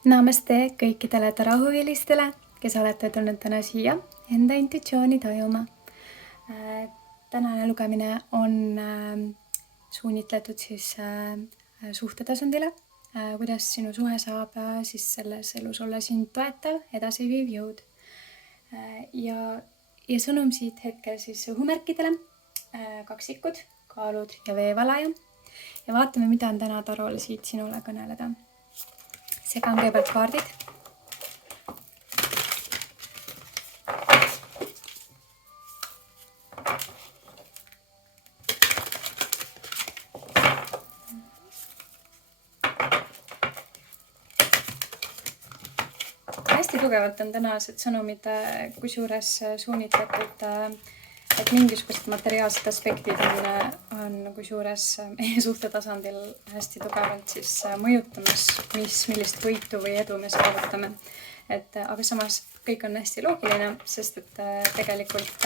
Namaste kõikidele tarahuvilistele, kes olete tulnud täna siia enda intuitsiooni tajuma. Tänane lugemine on suunitletud siis suhtetasandile, kuidas sinu suhe saab siis selles elus olla sind toetav, edasiviiv jõud. Ja sõnum siit hetkel siis õhumärkidele, kaksikud, kaalud ja veevalaja. Ja vaatame, mida on täna tarol siit sinule kõneleda. Segan kõigepealt kaardid. Hästi tugevalt on tänased sõnumid kusjuures suunitletud, et mingisugused materiaalsed aspektid on kusjuures meie suhtetasandil hästi tugevalt siis mõjutamas, millist võitu või edu me saavutame. Aga samas kõik on hästi loogiline, sest et tegelikult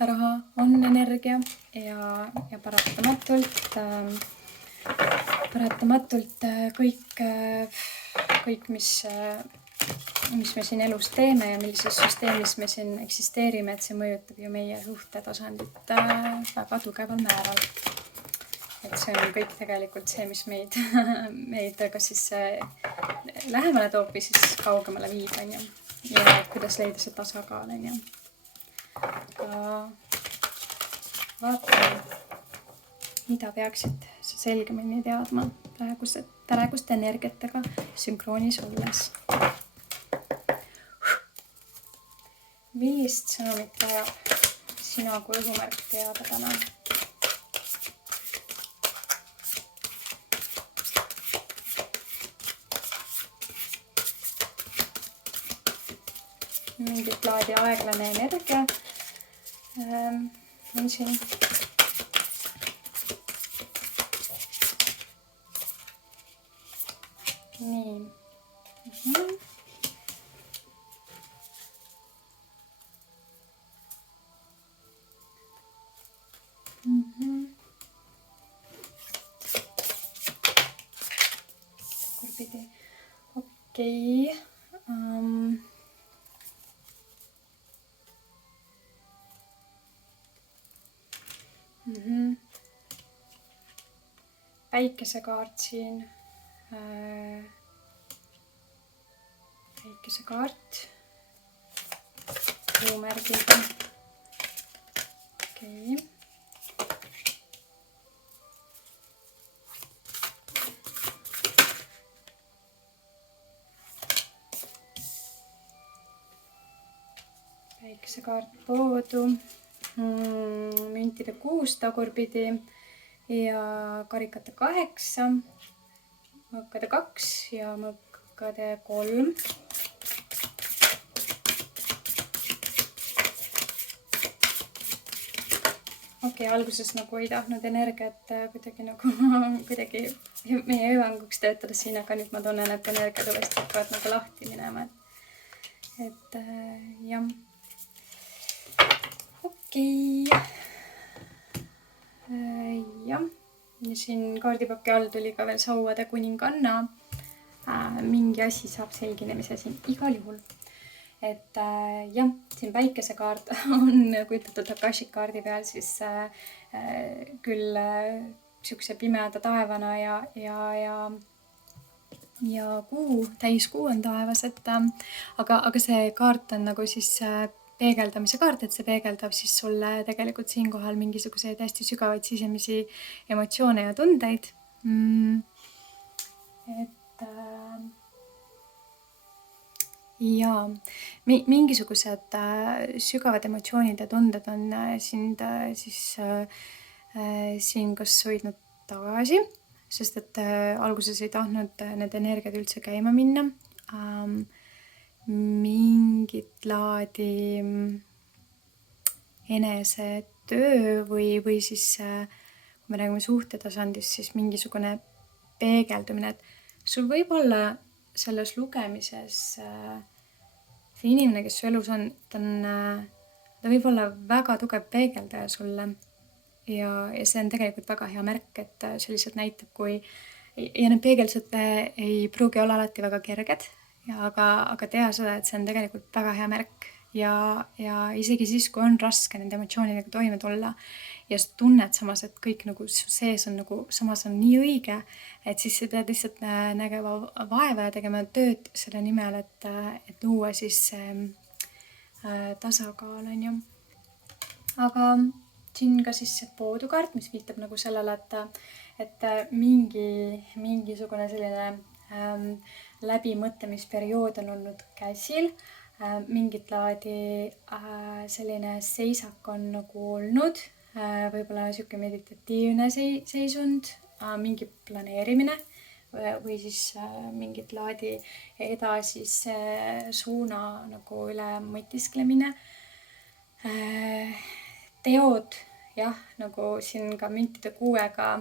raha on energia ja paratamatult kõik, mis me siin elus teeme ja millises süsteemis me siin eksisteerime, et see mõjutab ju meie suhtetasandit väga tugeval määral. Et see on kõik tegelikult see, mis meid kas siis lähemale toob või siis kaugemale viib, ja kuidas leida see tasakaal. Aga vaatame, mida peaksid selgemini teadma praeguste energiatega sünkroonis olles. Millist sõnumit vajab sina kui õhumärk teada täna? Mingit laadi aeglane energia on siin. Nii. Okei. Päikesekaart siin. Päikesekaart. Õhumärgiga. Okei. Päikesekaart poodu, müntide 6 tagurpidi ja karikate 8, mõõkade 2 ja mõõkade 3. Okei, alguses nagu ei tahtnud energiat kuidagi meie hüvanguks töötada siin, aga nüüd ma tunnen, et energiad uuesti hakkavad nagu lahti minema. Jah. Okei. Jah. Ja siin kaardipaki all tuli ka veel sauade kuninganna. Mingi asi saab selginemise siin igal juhul. Jah, siin päikesekaart on kujutatud Akashik kaardi peal siis küll siukse pimeda taevana ja täiskuu on taevas, aga see kaart on nagu siis peegeldamise kaart, et see peegeldab siis sulle tegelikult siinkohal mingisuguseid hästi sügavaid sisemisi emotsioone ja tundeid. Ja mingisugused sügavad emotsioonid ja tunded on sind siis siin kas hoidnud tagasi, sest et alguses ei tahtnud need energiad üldse käima minna. Mingit laadi enesetöö või siis, kui me räägime suhtetasandist, siis mingisugune peegeldumine, et sul võib olla selles lugemises see inimene, kes su elus on, ta võib olla väga tugev peegeldaja sulle ja see on tegelikult väga hea märk, et see lihtsalt näitab, kui ja need peegeldused ei pruugi olla alati väga kerged, aga tea seda, et see on tegelikult väga hea märk ja isegi siis, kui on raske nende emotsioonidega toime tulla ja sa tunned samas, et kõik nagu sees on nagu samas on nii õige, et siis sa pead lihtsalt nägema vaeva ja tegema tööd selle nimel, et luua siis tasakaal, on ju. Aga siin ka siis see poodukart, mis viitab nagu sellele, et mingisugune selline läbimõtlemisperiood on olnud käsil, mingit laadi selline seisak on nagu olnud, võib-olla siuke meditatiivne seisund, mingi planeerimine või siis mingit laadi edasise suuna nagu üle mõtisklemine. Teod, jah, nagu siin ka müntide kuuega,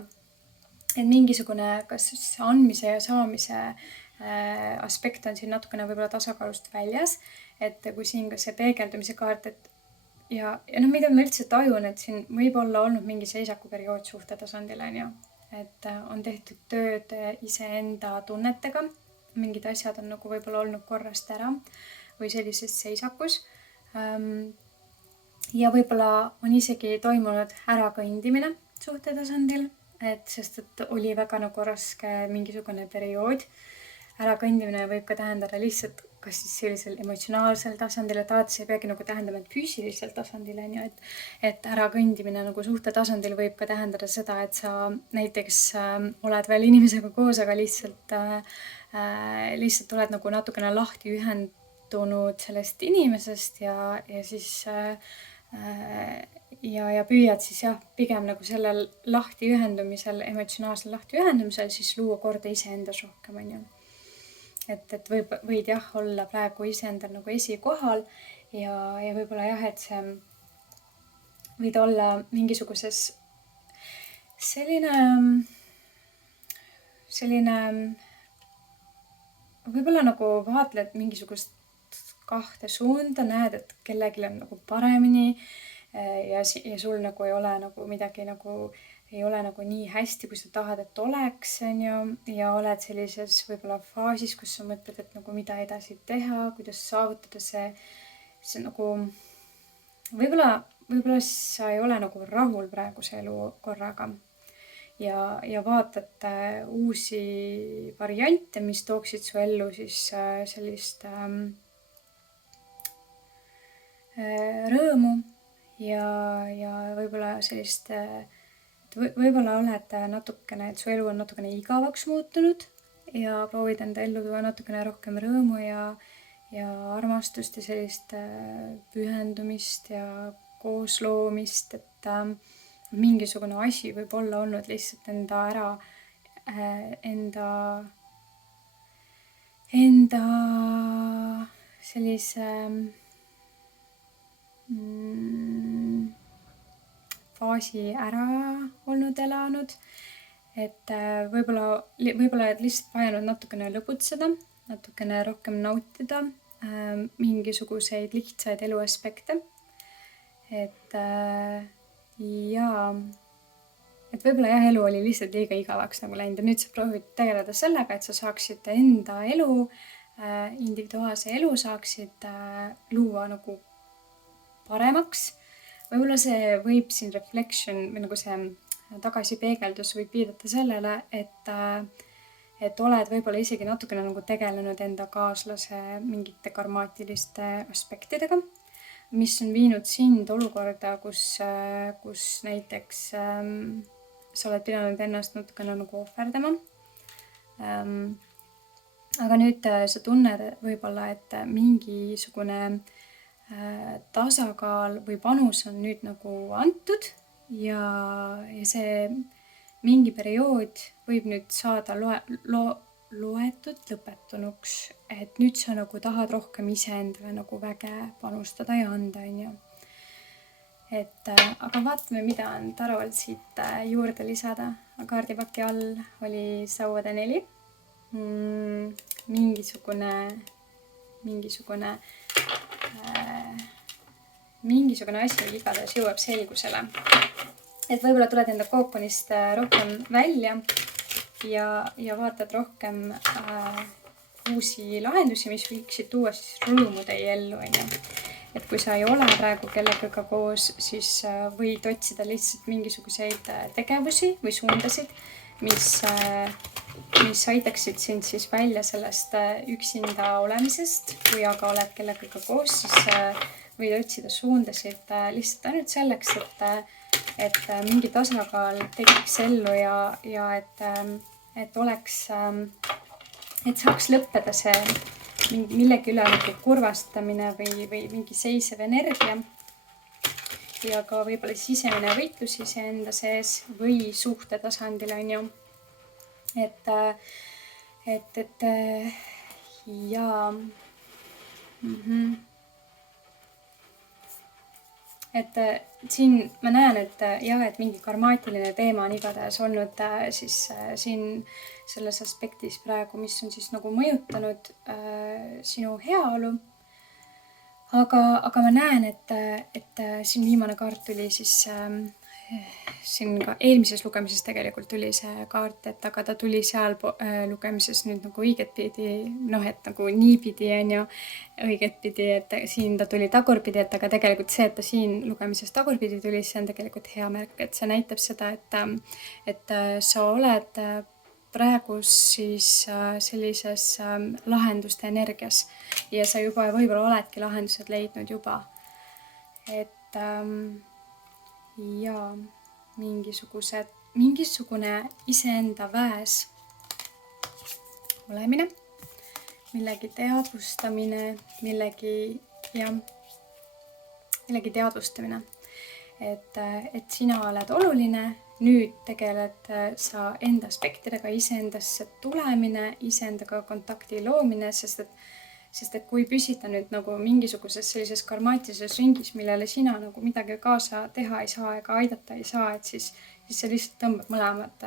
et mingisugune kas andmise ja saamise aspekt on siin natukene võib-olla tasakaalust väljas, et kui siin ka see peegeldumise kaart, et ja mida ma üldse tajun, et siin võib olla olnud mingi seisakuperiood suhte tasandil, on ju, et on tehtud tööd iseenda tunnetega, mingid asjad on nagu võib-olla olnud korrast ära või sellises seisakus. Ja võib-olla on isegi toimunud ärakõndimine suhte tasandil, sest et oli väga nagu raske mingisugune periood. Ärakõndimine võib ka tähendada lihtsalt kas siis sellisel emotsionaalsel tasandil, et alati see ei peagi nagu tähendama, et füüsilisel tasandil, on ju, et ärakõndimine nagu suhte tasandil võib ka tähendada seda, et sa näiteks oled veel inimesega koos, aga lihtsalt oled nagu natukene lahti ühendunud sellest inimesest ja siis ja püüad siis jah, pigem nagu sellel lahtiühendumisel, emotsionaalsel lahtiühendumisel siis luua korda iseendas rohkem, on ju. Et võid jah olla praegu iseendal nagu esikohal ja võib-olla jah, et see võid olla mingisuguses selline võib-olla nagu vaatled mingisugust kahte suunda, näed, et kellelgi on nagu paremini ja sul nagu ei ole nagu midagi nagu ei ole nagu nii hästi, kui sa tahad, et oleks, on ju, ja oled sellises võib-olla faasis, kus sa mõtled, et nagu mida edasi teha, kuidas saavutada see nagu võib-olla sa ei ole nagu rahul praeguse elu korraga ja vaatad uusi variante, mis tooksid su ellu siis sellist rõõmu ja võib-olla sellist võib-olla oled natukene, et su elu on natukene igavaks muutunud ja proovid enda ellu tuua natukene rohkem rõõmu ja armastust ja sellist pühendumist ja koosloomist, et mingisugune asi võib olla olnud lihtsalt enda sellise faasi ära olnud elanud, et võib-olla oled lihtsalt vajanud natukene lõbutseda, natukene rohkem nautida mingisuguseid lihtsaid eluaspekte. Et võib-olla jah, elu oli lihtsalt liiga igavaks nagu läinud ja nüüd sa proovid tegeleda sellega, et sa saaksid enda elu, individuaalse elu saaksid luua nagu paremaks. Võib-olla see võib siin reflection või nagu see tagasipeegeldus võib viidata sellele, et oled võib-olla isegi natukene nagu tegelenud enda kaaslase mingite karmaatiliste aspektidega, mis on viinud sind olukorda, kus näiteks sa oled pidanud ennast natukene nagu ohverdama. Aga nüüd sa tunned võib-olla, et mingisugune tasakaal või panus on nüüd nagu antud ja see mingi periood võib nüüd saada loetud lõpetunuks, et nüüd sa nagu tahad rohkem iseendale nagu väge panustada ja anda, on ju. Aga vaatame, mida on Tarol siit juurde lisada. Kaardipaki all oli sauade 4. Mingisugune asi igatahes jõuab selgusele. Et võib-olla tuled enda kookonist rohkem välja ja vaatad rohkem uusi lahendusi, mis võiksid tuua siis rõõmu teie ellu, on ju. Et kui sa ei ole praegu kellegagi koos, siis võid otsida lihtsalt mingisuguseid tegevusi või suundasid, mis aitaksid sind siis välja sellest üksinda olemisest. Kui aga oled kellegagi koos, siis võid otsida suundasid lihtsalt ainult selleks, et mingi tasakaal tekiks ellu ja et oleks, et saaks lõppeda see millegi üle nagu kurvastamine või mingi seisev energia ja ka võib-olla sisemine võitlus iseenda sees või suhte tasandil, on ju. Et ja et siin ma näen, et mingi karmaatiline teema on igatahes olnud siis siin selles aspektis praegu, mis on siis nagu mõjutanud sinu heaolu. Aga ma näen, et siin viimane kaart tuli siis siin ka eelmises lugemises tegelikult tuli see kaart, et aga ta tuli seal lugemises nüüd nagu õiget pidi, et nagu niipidi, on ju, õiget pidi, et siin ta tuli tagurpidi, et aga tegelikult see, et ta siin lugemises tagurpidi tuli, see on tegelikult hea märk, et see näitab seda, et sa oled praegu siis sellises lahenduste energias ja sa juba võib-olla oledki lahendused leidnud juba. Et ja mingisugune iseenda väes olemine, millegi teadvustamine, millegi teadvustamine, et sina oled oluline, nüüd tegeled sa enda aspektidega, iseendasse tulemine, iseendaga kontakti loomine, sest et kui püsida nüüd nagu mingisuguses sellises karmaatilises ringis, millele sina nagu midagi kaasa teha ei saa ega aidata ei saa, et siis see lihtsalt tõmbab mõlemad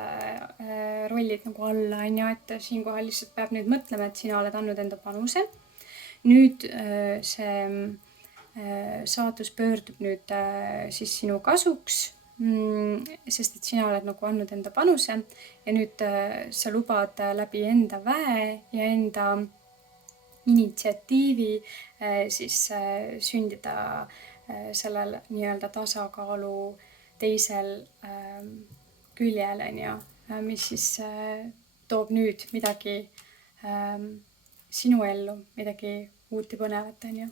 rollid nagu alla, on ju, et siinkohal lihtsalt peab nüüd mõtlema, et sina oled andnud enda panuse. Nüüd see saatus pöördub nüüd siis sinu kasuks, sest et sina oled nagu andnud enda panuse ja nüüd sa lubad läbi enda väe ja enda initsiatiivi siis sündida sellel nii-öelda tasakaalu teisel küljel, on ju, mis siis toob nüüd midagi sinu ellu, midagi uut ja põnevat, on ju.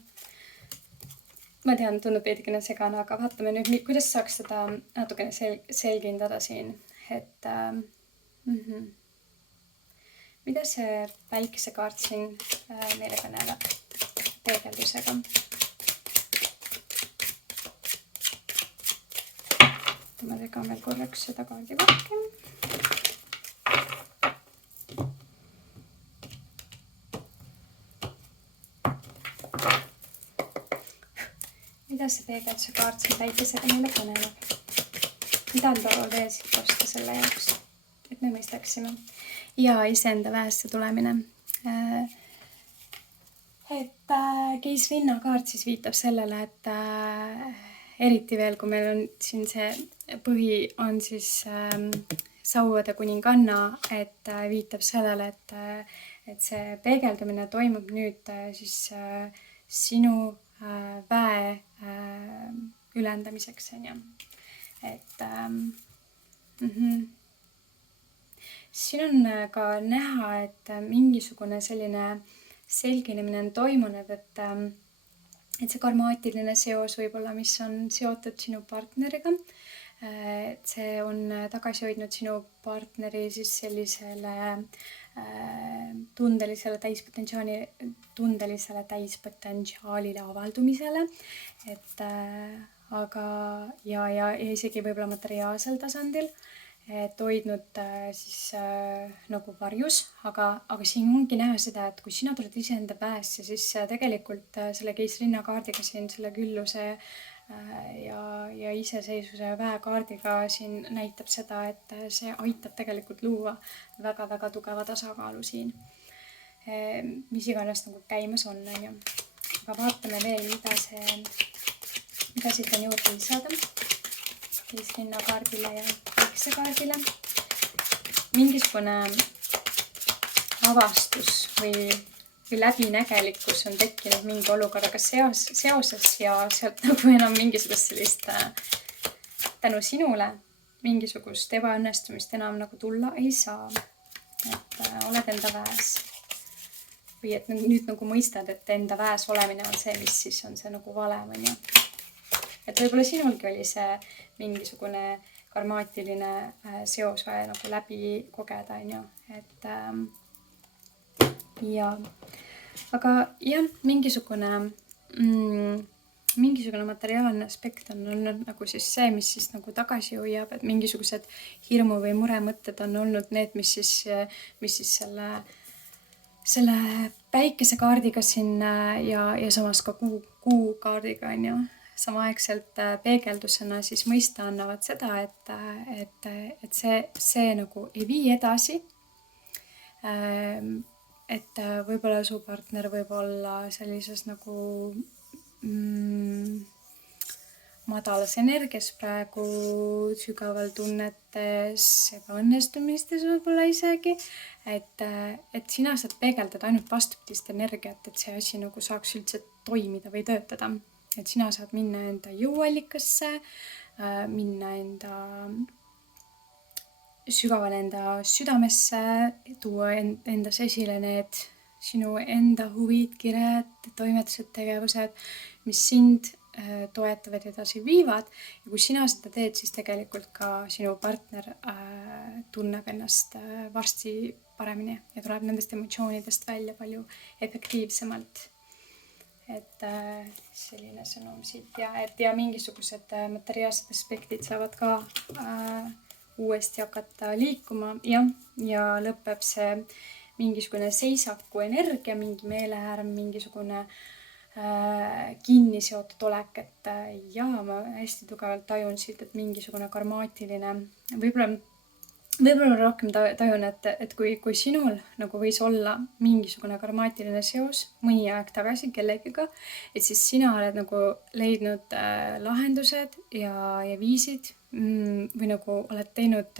Ma tean, tundub veidikene segane, aga vaatame nüüd, kuidas saaks seda natukene selgindada siin, et mida see päikesekaart siin meile kõneleb peegeldusega? Ma tegan veel korraks seda kaardi vahki. Mida see peegelduse kaart siin päikesega meile kõneleb? Mida on tol veel siit kosta selle jaoks, et me mõistaksime? Ja iseenda väesse tulemine. Et keisrinna kaart siis viitab sellele, et eriti veel, kui meil on siin see põhi on siis sauade kuninganna, et viitab sellele, et see peegeldumine toimub nüüd siis sinu väe ülendamiseks, on ju. Et siin on ka näha, et mingisugune selline selginemine on toimunud, et see karmaatiline seos võib-olla, mis on seotud sinu partneriga, et see on tagasi hoidnud sinu partneri siis sellisele tundelisele täispotentsiaalile avaldumisele, et aga ja isegi võib-olla materiaalsel tasandil, et hoidnud siis nagu varjus, aga siin ongi näha seda, et kui sina tuled iseenda päässe, siis tegelikult selle keisrinna kaardiga siin selle külluse ja iseseisvuse väekaardiga siin näitab seda, et see aitab tegelikult luua väga-väga tugeva tasakaalu siin, mis iganes nagu käimas on, on ju. Aga vaatame veel, mida siit on juurde lisada keisrinna kaardile ja päikese kaardile. mingisugune avastus või läbinägelikkus on tekkinud mingi olukorraga seoses ja sealt nagu enam mingisugust sellist tänu sinule mingisugust ebaõnnestumist enam nagu tulla ei saa. Et oled enda väes. Või et nüüd nagu mõistad, et enda väes olemine on see, mis siis on see nagu valem, on ju. Et võib-olla sinulgi oli see mingisugune karmaatiline seos vaja nagu läbi kogeda, on ju. Et ja, aga jah, mingisugune materiaalne aspekt on olnud nagu siis see, mis siis nagu tagasi hoiab, et mingisugused hirmu või muremõtted on olnud need, mis siis selle päikesekaardiga siin ja samas ka kuu kaardiga on ju, samaaegselt peegeldusena siis mõista annavad seda, et see nagu ei vii edasi. Et võib-olla su partner võib olla sellises nagu madalas energias praegu, sügaval tunnetes, ebaõnnestumistes võib-olla isegi, et sina saad peegeldada ainult vastupidist energiat, et see asi nagu saaks üldse toimida või töötada. Et sina saad minna enda jõuallikasse, minna sügavale enda südamesse, tuua endas esile need sinu enda huvid, kired, toimetused, tegevused, mis sind toetavad edasi viivad. Ja kui sina seda teed, siis tegelikult ka sinu partner tunneb ennast varsti paremini ja tuleb nendest emotsioonidest välja palju efektiivsemalt. Et selline sõnum siit ja mingisugused materiaalsed aspektid saavad ka uuesti hakata liikuma ja lõpeb see mingisugune seisaku energia, mingi meeleäärm, mingisugune kinni seotud olek, et ma hästi tugevalt tajun siit, et mingisugune karmaatiline, võib-olla rohkem tajun, et kui sinul nagu võis olla mingisugune karmaatiline seos mõni aeg tagasi kellegiga, et siis sina oled nagu leidnud lahendused ja viisid või nagu oled teinud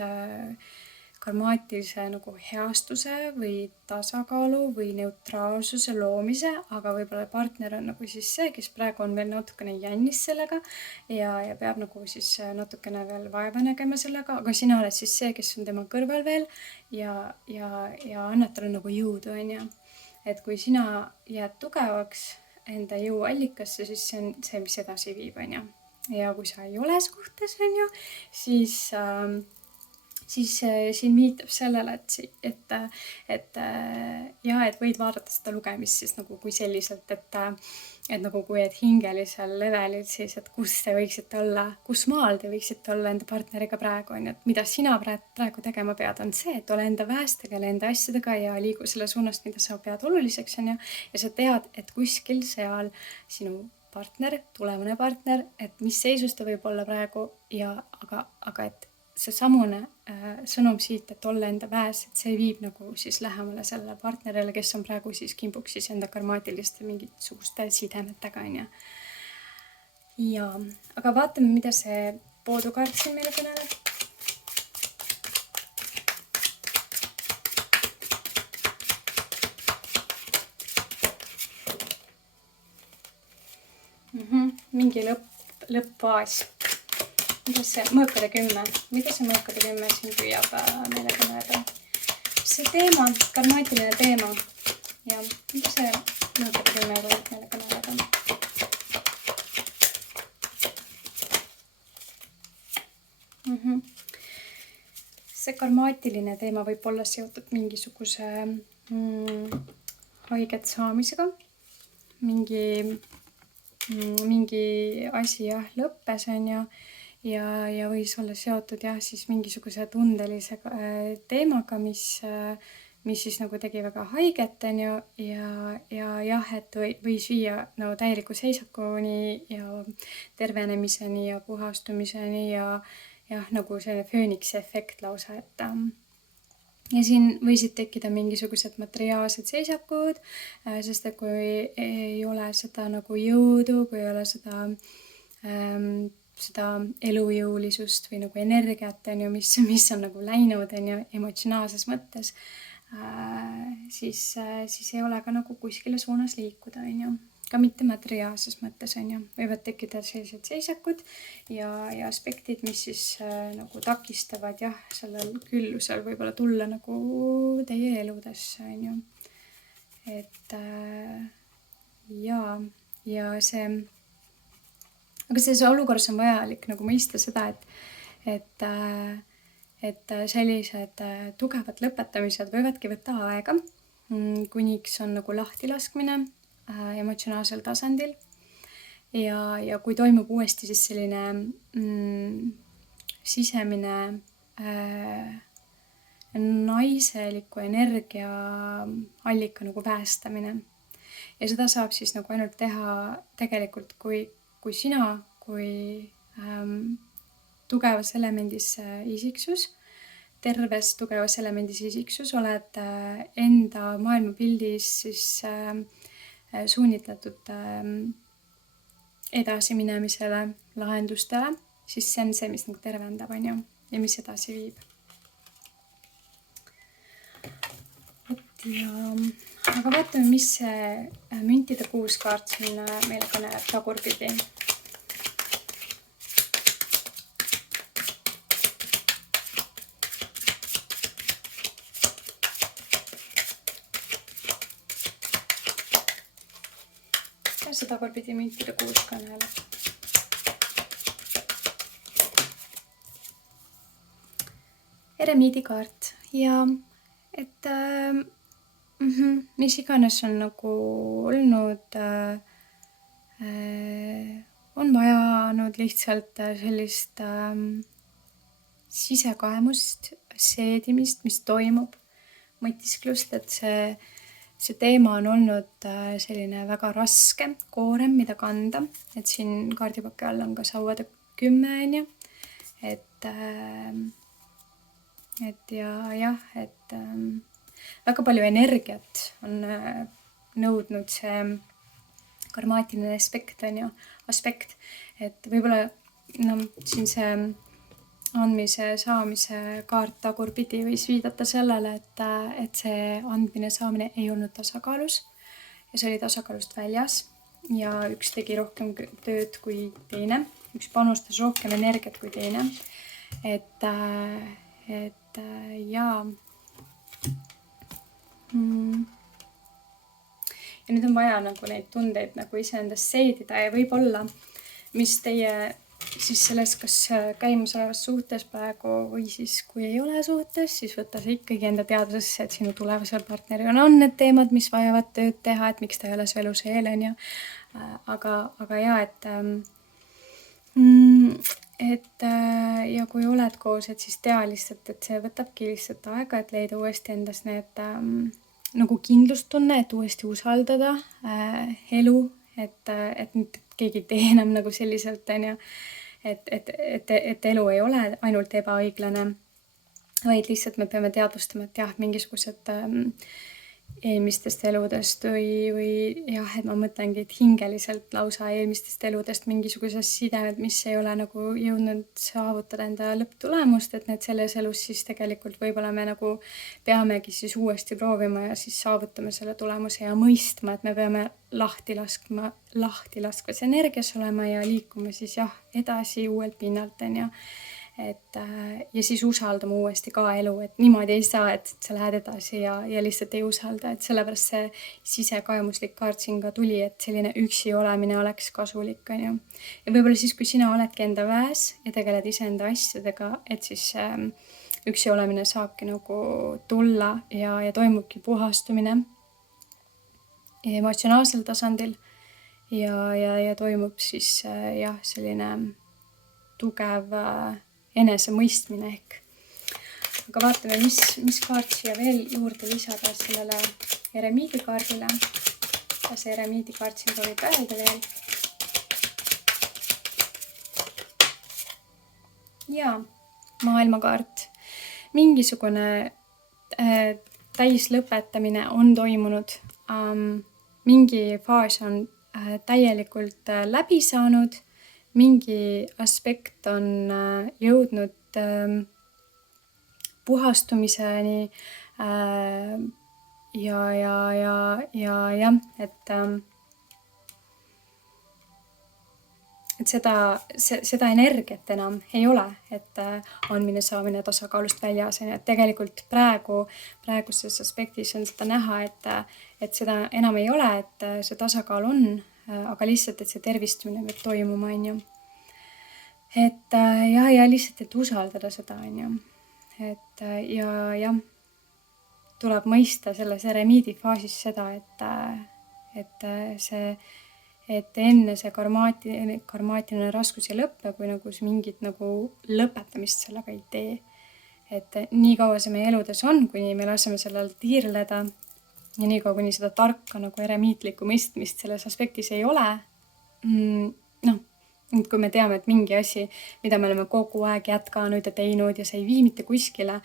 karmaatilise nagu heastuse või tasakaalu või neutraalsuse loomise, aga võib-olla partner on nagu siis see, kes praegu on veel natukene jännis sellega ja peab nagu siis natukene veel vaeva nägema sellega, aga sina oled siis see, kes on tema kõrval veel ja annad talle nagu jõudu, on ju. Et kui sina jääd tugevaks enda jõuallikasse, siis see on see, mis edasi viib, on ju. Ja kui sa ei ole suhtes, on ju, siis siin viitab sellele, et võid vaadata seda lugemist siis nagu kui selliselt, et nagu kui et hingelisel levelil siis, et kus te võiksite olla, kus maal te võiksite olla enda partneriga praegu, on ju, et mida sina praegu tegema pead, on see, et ole enda väes, tegele enda asjadega ja liigu selle suunast, mida sa pead oluliseks, on ju, ja sa tead, et kuskil seal sinu partner, tulevane partner, et mis seisus ta võib olla praegu aga et see samune sõnum siit, et olla enda väes, et see viib nagu siis lähemale sellele partnerile, kes on praegu siis kimbuks siis enda karmaatiliste mingisuguste sidemetega, on ju. Ja, aga vaatame, mida see poodukaart siin meile kõneleb. Mingi lõppfaas. Mida see mõõkade 10 siin püüab meile kõneleda? See teema, karmaatiline teema ja mida see mõõkade 10 võib meile kõneleda? See karmaatiline teema võib olla seotud mingisuguse haiget saamisega, mingi asi lõppes, on ju. Ja võis olla seotud siis mingisuguse tundelise teemaga, mis siis nagu tegi väga haiget, on ju, ja et võis viia nagu täieliku seisakuni ja tervenemiseni ja puhastumiseni ja nagu selline fööniksi efekt lausa, et ja siin võisid tekkida mingisugused materiaalsed seisakud, sest et kui ei ole seda nagu jõudu, kui ei ole seda seda elujõulisust või nagu energiat, on ju, mis on nagu läinud, on ju, emotsionaalses mõttes, siis ei ole ka nagu kuskile suunas liikuda, on ju. Ka mitte materiaalses mõttes, on ju. Võivad tekkida sellised seisakud ja aspektid, mis siis nagu takistavad jah, sellel küllusel võib-olla tulla nagu teie eludesse, on ju. Et ja see, aga selles olukorras on vajalik nagu mõista seda, et sellised tugevad lõpetamised võivadki võtta aega, kuniks on nagu lahtilaskmine emotsionaalsel tasandil ja kui toimub uuesti siis selline sisemine naiseliku energia allika nagu päästamine. Ja seda saab siis nagu ainult teha tegelikult, kui sina, kui tugevas elemendis isiksus, terves tugevas elemendis isiksus oled enda maailmapildis siis suunitletud edasiminemisele, lahendustele, siis see on see, mis nagu tervendab, on ju, ja mis edasi viib. Aga vaatame, mis see müntide 6 kaart siin meile kõneleb tagurpidi. See tagurpidi müntide 6 kõneleb. Eremiidi kaart ja et mis iganes on nagu olnud, on vajanud lihtsalt sellist sisekaemust, seedimist, mis toimub, mõtisklust, et see teema on olnud selline väga raske koorem, mida kanda, et siin kaardipaki all on ka sauade 10, on ju, et väga palju energiat on nõudnud see karmaatiline aspekt, on ju, et võib-olla siin see andmise saamise kaart tagurpidi võis viidata sellele, et see andmine saamine ei olnud tasakaalus ja see oli tasakaalust väljas ja üks tegi rohkem tööd kui teine, üks panustas rohkem energiat kui teine, et jaa. Ja nüüd on vaja nagu neid tundeid nagu iseendas seedida ja võib-olla, mis teie siis selles kas käimasolevas suhtes praegu või siis kui ei ole suhtes, siis võtta see ikkagi enda teadvusesse, et sinu tulevasel partneril on need teemad, mis vajavad tööd teha, et miks ta ei ole su elus eel, on ju. Aga jaa, et ja kui oled koos, et siis tea lihtsalt, et see võtabki lihtsalt aega, et leida uuesti endas need nagu kindlustunne, et uuesti usaldada elu, et nüüd keegi ei tee enam nagu selliselt, on ju, et elu ei ole ainult ebaõiglane, vaid lihtsalt me peame teadvustama, et jah, mingisugused eelmistest eludest või jah, et ma mõtlengi, et hingeliselt lausa eelmistest eludest mingisugused sidemed, mis ei ole nagu jõudnud saavutada enda lõpptulemust, et need selles elus siis tegelikult võib-olla me nagu peamegi siis uuesti proovima ja siis saavutame selle tulemuse ja mõistma, et me peame lahti laskvas energias olema ja liikuma siis jah, edasi uuelt pinnalt, on ju. Ja siis usaldama uuesti ka elu, et niimoodi ei saa, et sa lähed edasi ja lihtsalt ei usalda, et sellepärast see sisekaemuslik kaart siin ka tuli, et selline üksi olemine oleks kasulik, on ju. Ja võib-olla siis, kui sina oledki enda väes ja tegeled iseenda asjadega, et siis üksi olemine saabki nagu tulla ja toimubki puhastumine emotsionaalsel tasandil ja toimub siis jah, selline tugev enesemõistmine ehk. Aga vaatame, mis kaart siia veel juurde lisada sellele eremiidi kaardile. Ja see eremiidi kaart siin võib öelda veel. Ja maailmakaart. Mingisugune täislõpetamine on toimunud. Mingi faas on täielikult läbi saanud mingi aspekt on jõudnud puhastumiseni ja jah, et seda energiat enam ei ole, et andmine, saamine tasakaalust väljas. Et tegelikult praeguses aspektis on seda näha, et seda enam ei ole, et see tasakaal on, aga lihtsalt, et see tervistumine peab toimuma, on ju. Et ja lihtsalt, et usaldada seda, on ju. Et ja tuleb mõista selles eremiidi faasis seda, et enne see karmaatiline raskus ei lõppe, kui nagu mingit nagu lõpetamist sellega ei tee. Et nii kaua see meie eludes on, kuni me laseme sellel tiirleda ja nii kaua, kuni seda tarka nagu eremiitlikku mõistmist selles aspektis ei ole, kui me teame, et mingi asi, mida me oleme kogu aeg jätkanud ja teinud ja see ei vii mitte kuskile,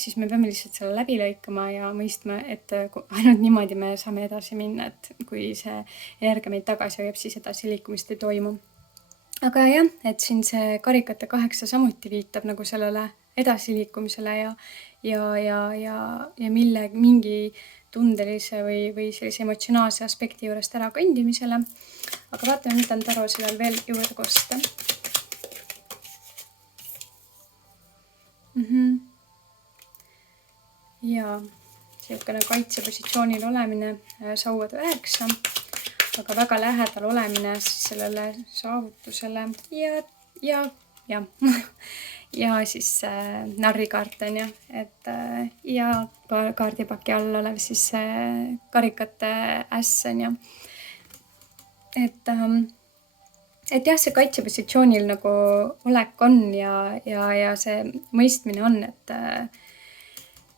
siis me peame lihtsalt selle läbi lõikama ja mõistma, et ainult niimoodi me saame edasi minna, et kui see energia meid tagasi hoiab, siis edasi liikumist ei toimu. Aga jah, et siin see karikate 8 samuti viitab nagu sellele edasiliikumisele ja mingi tundelise või sellise emotsionaalse aspekti juurest ära kõndimisele. Aga vaatame, mida on Taro sellel veel juurde kosta. Ja siukene kaitsepositsioonil olemine, sauad 9, aga väga lähedal olemine siis sellele saavutusele ja siis narrikaart on ju, et ja kaardipaki all olev siis karikate äss on ju. Et jah, see kaitsepositsioonil nagu olek on ja see mõistmine on,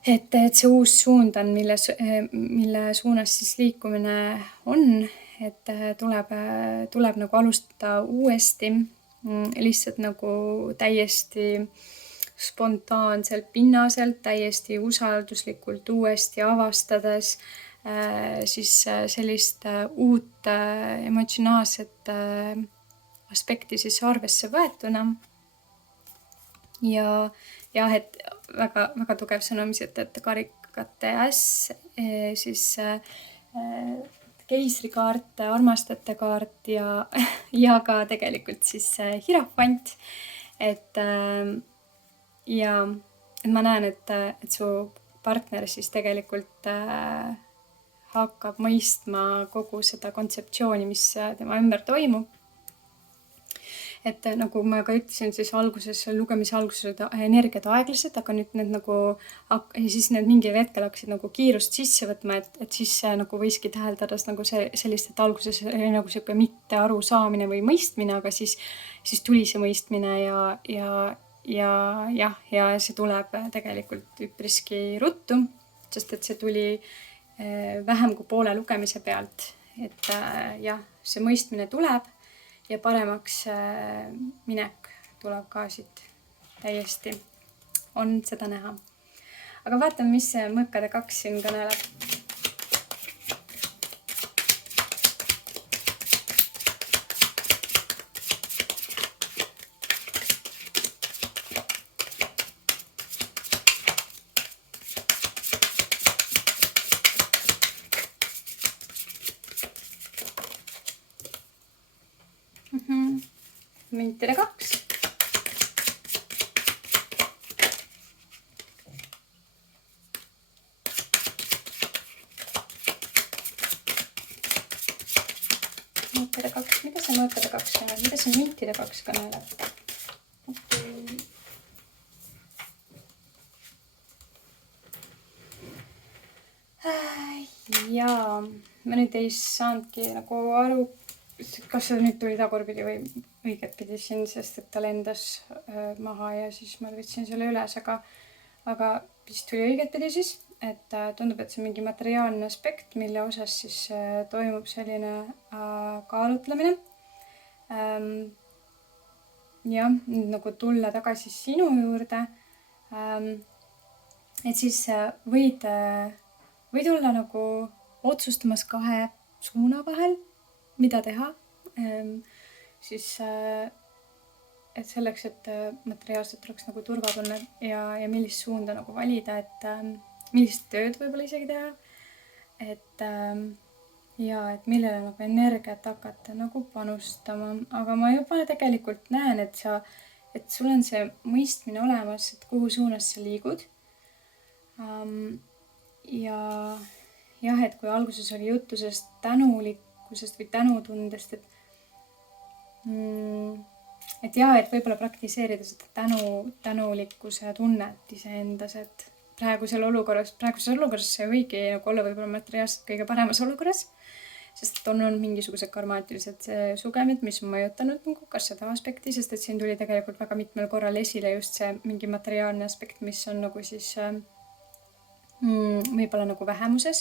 et see uus suund on, mille suunas siis liikumine on, et tuleb nagu alustada uuesti, lihtsalt nagu täiesti spontaanselt, pinnaselt, täiesti usalduslikult uuesti avastades siis sellist uut emotsionaalset aspekti siis arvesse võetuna. Ja jah, et väga tugev sõnum, et karikate äss, siis keisrikaart, armastajate kaart ja ka tegelikult siis hirofant. Et ma näen, et su partner siis tegelikult hakkab mõistma kogu seda kontseptsiooni, mis tema ümber toimub. Et nagu ma ka ütlesin, siis lugemise alguses energiat aeglased, aga nüüd need nagu, siis need mingil hetkel hakkasid nagu kiirust sisse võtma, et siis nagu võiski täheldades nagu sellist, et alguses oli nagu siuke mitte arusaamine või mõistmine, aga siis tuli see mõistmine ja see tuleb tegelikult üpriski ruttu, sest et see tuli vähem kui poole lugemise pealt, et jah, see mõistmine tuleb ja paremaks minek tuleb ka siit täiesti, on seda näha. Aga vaatame, mis see mõõkade 2 siin kõneleb. Müntide 2. Müntide 2, mida see mõõkade 2 kõneleb? Mida see müntide 2 kõneleb? Jaa, ma nüüd ei saanudki nagu aru, kas see nüüd tuli tagurpidi või õiget pidi siin, sest et ta lendas maha ja siis ma võtsin selle üles, aga vist tuli õiget pidi siis, et tundub, et see on mingi materiaalne aspekt, mille osas siis toimub selline kaalutlemine. Jah, nagu tulla tagasi sinu juurde, et siis võid olla nagu otsustamas 2 suuna vahel, mida teha. siis et selleks, et materiaalselt oleks nagu turvatunne ja millist suunda nagu valida, et millist tööd võib-olla isegi teha, et ja et millele nagu energiat hakata nagu panustama, aga ma juba tegelikult näen, et sul on see mõistmine olemas, et kuhu suunas sa liigud. Ja jah, et kui alguses oli juttu sellest tänulikkusest või tänutundest, et jah, et võib-olla praktiseerida seda tänulikkuse tunnet iseendas, et praeguses olukorras sa ei võigi nagu olla võib-olla materiaalselt kõige paremas olukorras, sest on olnud mingisugused karmaatilised sugemid, mis on mõjutanud nagu kas seda aspekti, sest et siin tuli tegelikult väga mitmel korral esile just see mingi materiaalne aspekt, mis on nagu siis võib-olla nagu vähemuses,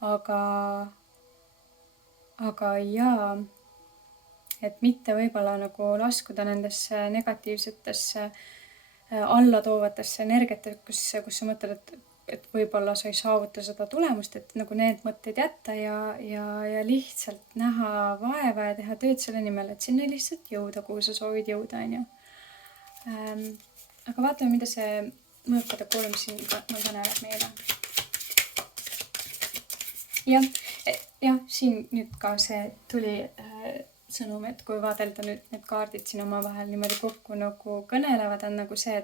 aga jaa, et mitte võib-olla nagu laskuda nendesse negatiivsetesse allatoovatesse energiatesse, kus sa mõtled, et võib-olla sa ei saavuta seda tulemust, et nagu need mõtted jätta ja lihtsalt näha vaeva ja teha tööd selle nimel, et sinna lihtsalt jõuda, kuhu sa soovid jõuda, on ju. Aga vaatame, mida see mõõkade 3 siin kõneleb meile. Jah, siin nüüd ka see tuli sõnum, et kui vaadelda nüüd need kaardid siin omavahel niimoodi kokku nagu kõnelevad, on nagu see,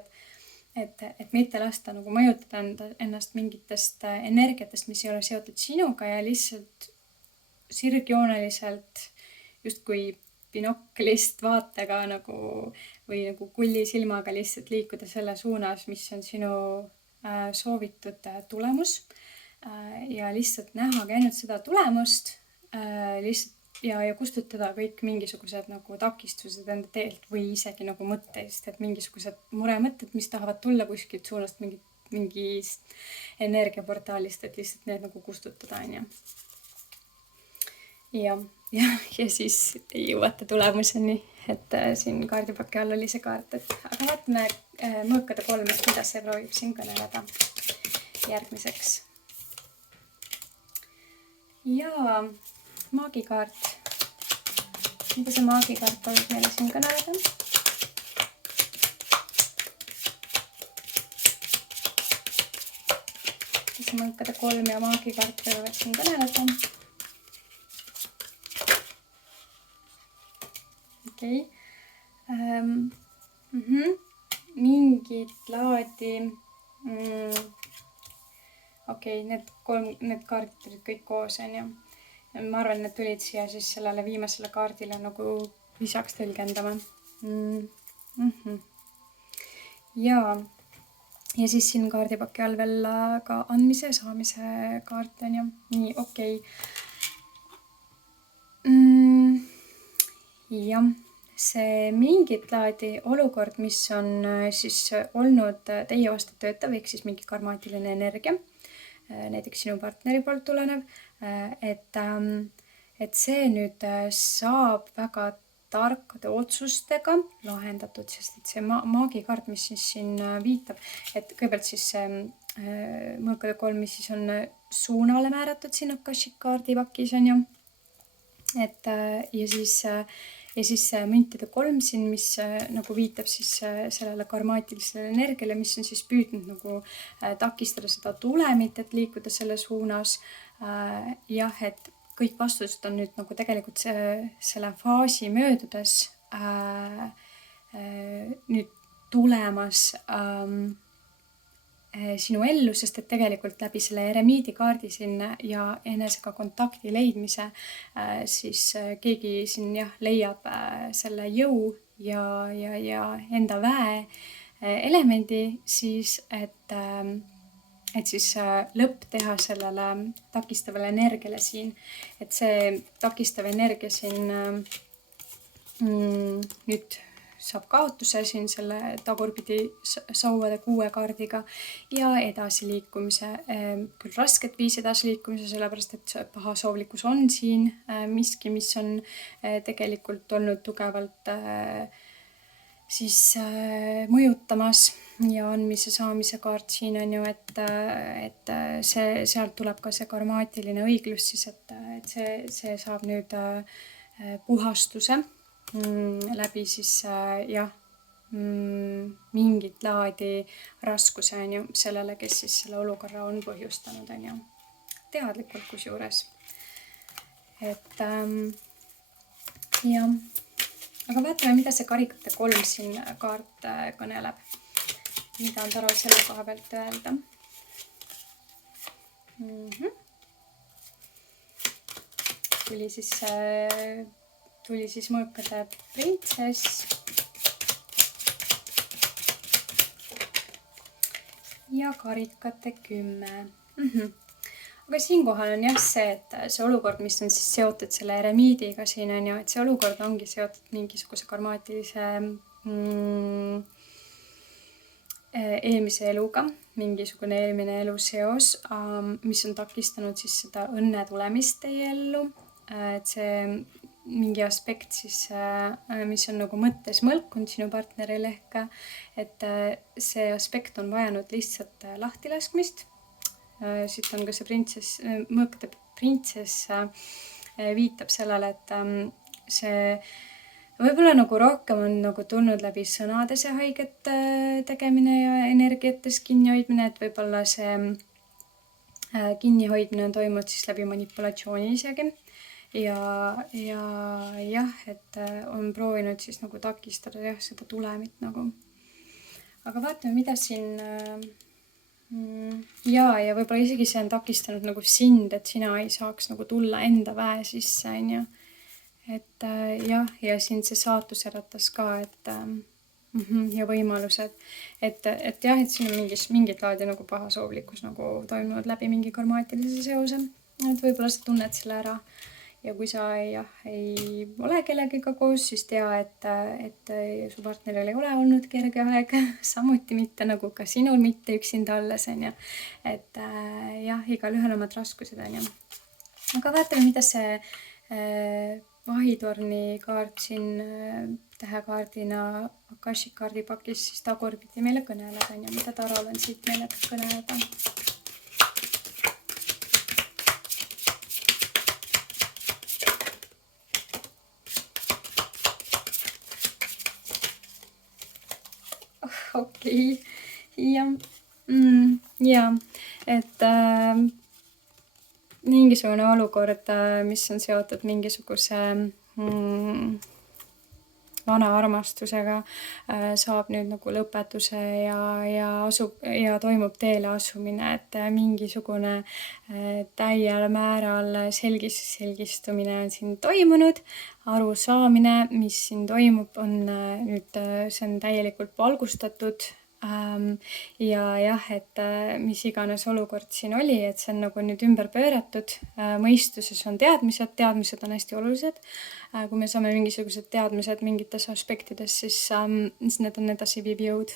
et mitte lasta nagu mõjutada ennast mingitest energiatest, mis ei ole seotud sinuga ja lihtsalt sirgjooneliselt justkui binoklist vaatega nagu või nagu kullisilmaga lihtsalt liikuda selle suunas, mis on sinu soovitud tulemus ja lihtsalt nähagi ainult seda tulemust lihtsalt ja kustutada kõik mingisugused nagu takistused enda teelt või isegi nagu mõtteist, et mingisugused muremõtted, mis tahavad tulla kuskilt suunast mingist energiaportaalist, et lihtsalt need nagu kustutada, on ju. Ja siis jõuate tulemuseni, et siin kaardipaki all oli see kaart, et aga vaatame mõõkade 3, et mida see proovib siin kõneleda järgmiseks. Ja maagikaart. Mida see maagikaart proovib meile siin kõneleda? Mis mõõkade 3 ja maagikaart proovivad siin kõneleda? Okei. Mingit laadi need kaardid tulid kõik koos, on ju. Ma arvan, need tulid siia siis sellele viimasele kaardile nagu lisaks tõlgendama. Ja siis siin kaardipaki all veel ka andmise ja saamise kaart, on ju. Nii, okei. Jah, see mingit laadi olukord, mis on siis olnud teie vastu töötav, ehk siis mingi karmaatiline energia, näiteks sinu partneri poolt tulenev, et see nüüd saab väga tarkade otsustega lahendatud, sest et see maagikaart, mis siis siin viitab, et kõigepealt siis mõõkade 3, mis siis on suunale määratud siin Akashik kaardipakis, on ju. Ja siis müntide 3 siin, mis nagu viitab siis sellele karmaatilisele energiale, mis on siis püüdnud nagu takistada seda tulemit, et liikuda selle suunas. Jah, et kõik vastused on nüüd nagu tegelikult selle faasi möödudes nüüd tulemas sinu ellu, sest et tegelikult läbi selle eremiidi kaardi siin ja enesega kontakti leidmise siis keegi siin leiab selle jõu ja enda väe elemendi siis, et siis lõpp teha sellele takistavale energiale siin, et see takistav energia siin nüüd saab kaotuse siin selle tagurpidi sauade 6 kaardiga ja edasiliikumise, küll rasket viisi edasiliikumise, sellepärast et pahasoovlikkus on siin miski, mis on tegelikult olnud tugevalt siis mõjutamas ja andmise saamise kaart siin on ju, et sealt tuleb ka see karmaatiline õiglus siis, et see saab nüüd puhastuse läbi siis mingit laadi raskuse on ju sellele, kes siis selle olukorra on põhjustanud, on ju. Teadlikult kusjuures. Et jah. Aga vaatame, mida see karikate 3 siin kaart kõneleb. Mida on Tarol selle koha pealt öelda? Tuli siis mõõkade printsess. Ja karikate 10. Aga siinkohal on jah see, et see olukord, mis on siis seotud selle eremiidiga siin on ju, et see olukord ongi seotud mingisuguse karmaatilise eelmise eluga, mingisugune eelmine eluseos, mis on takistanud siis seda õnne tulemist teie ellu. Et see mingi aspekt siis, mis on nagu mõttes mõlkunud sinu partneril ehk, et see aspekt on vajanud lihtsalt lahtilaskmist. Siit on ka see printsess, mõõkade printsess viitab sellele, et see võib-olla nagu rohkem on nagu tulnud läbi sõnade see haiget tegemine ja energiates kinnihoidmine, et võib-olla see kinnihoidmine on toimunud siis läbi manipulatsiooni isegi. Ja jah, et on proovinud siis nagu takistada jah, seda tulemit nagu. Aga vaatame, mida siin... ja võib-olla isegi see on takistanud nagu sind, et sina ei saaks nagu tulla enda väe sisse, on ju. Et jah, ja siin see saatus äratas ka, et ja võimalused, et jah, et siin on mingit laadi nagu pahasoovlikkus nagu toimunud läbi mingi karmaatilise seose, et võib-olla sa tunned selle ära. Ja kui sa ei ole kellegiga koos, siis tea, et su partneril ei ole olnud kerge aeg, samuti mitte nagu ka sinul mitte üksinda olles, on ju. Et jah, igalühel omad raskused, on ju. Aga vaatame, mida see vahitorni kaart siin tähekaardina Akashik kaardipakis siis tagurpidi meile kõneleb, on ju, mida Tarol on siit meile kõneleda. Okei. Ja, et mingisugune olukord, mis on seotud mingisuguse vana armastusega, saab nüüd nagu lõpetuse ja toimub teele asumine, et mingisugune täiel määral selgistumine on siin toimunud, arusaamine, mis siin toimub, on nüüd, see on täielikult valgustatud. Ja jah, et mis iganes olukord siin oli, et see on nagu nüüd ümber pööratud, mõistuses on teadmised on hästi olulised. Kui me saame mingisugused teadmised mingites aspektides, siis need on edasiviiv jõud.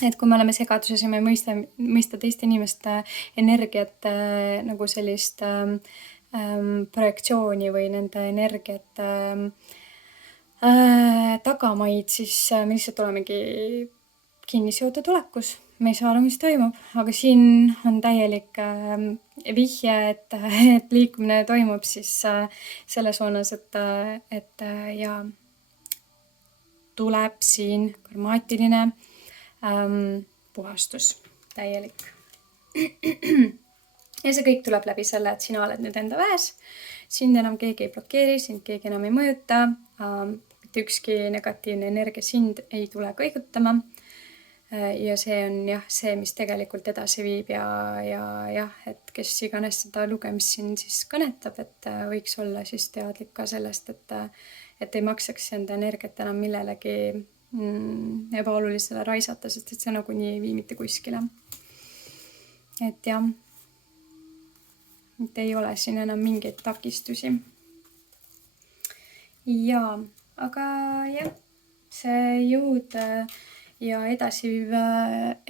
Et kui me oleme segaduses ja me mõista teiste inimeste energiat nagu sellist projektsiooni või nende energiat tagamaid, siis me lihtsalt olemegi kinni seotud olekus. Me ei saa aru, mis toimub, aga siin on täielik vihje, et liikumine toimub siis selle suunas, et ja tuleb siin karmaatiline puhastus, täielik. Ja see kõik tuleb läbi selle, et sina oled nüüd enda väes, sind enam keegi ei blokeeri, sind keegi enam ei mõjuta, mitte ükski negatiivne energia sind ei tule kõigutama. Ja see on jah, see, mis tegelikult edasi viib ja jah, et kes iganes seda lugemist siin siis kõnetab, et võiks olla siis teadlik ka sellest, et ei maksaks enda energiat enam millelegi ebaolulisele raisata, sest et see nagunii ei vii mitte kuskile. Et jah, et ei ole siin enam mingeid takistusi. Ja, aga jah, see jõud ja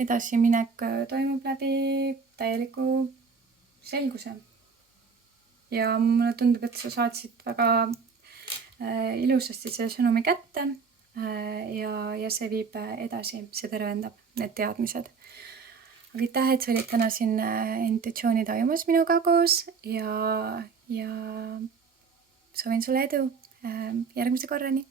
edasiminek toimub läbi täieliku selguse. Ja mulle tundub, et sa saatsid väga ilusasti see sõnumi kätte ja see viib edasi, see tervendab need teadmised. Aga aitäh, et sa olid täna siin intuitsiooni tajumas minuga koos ja soovin sulle edu järgmise korrani.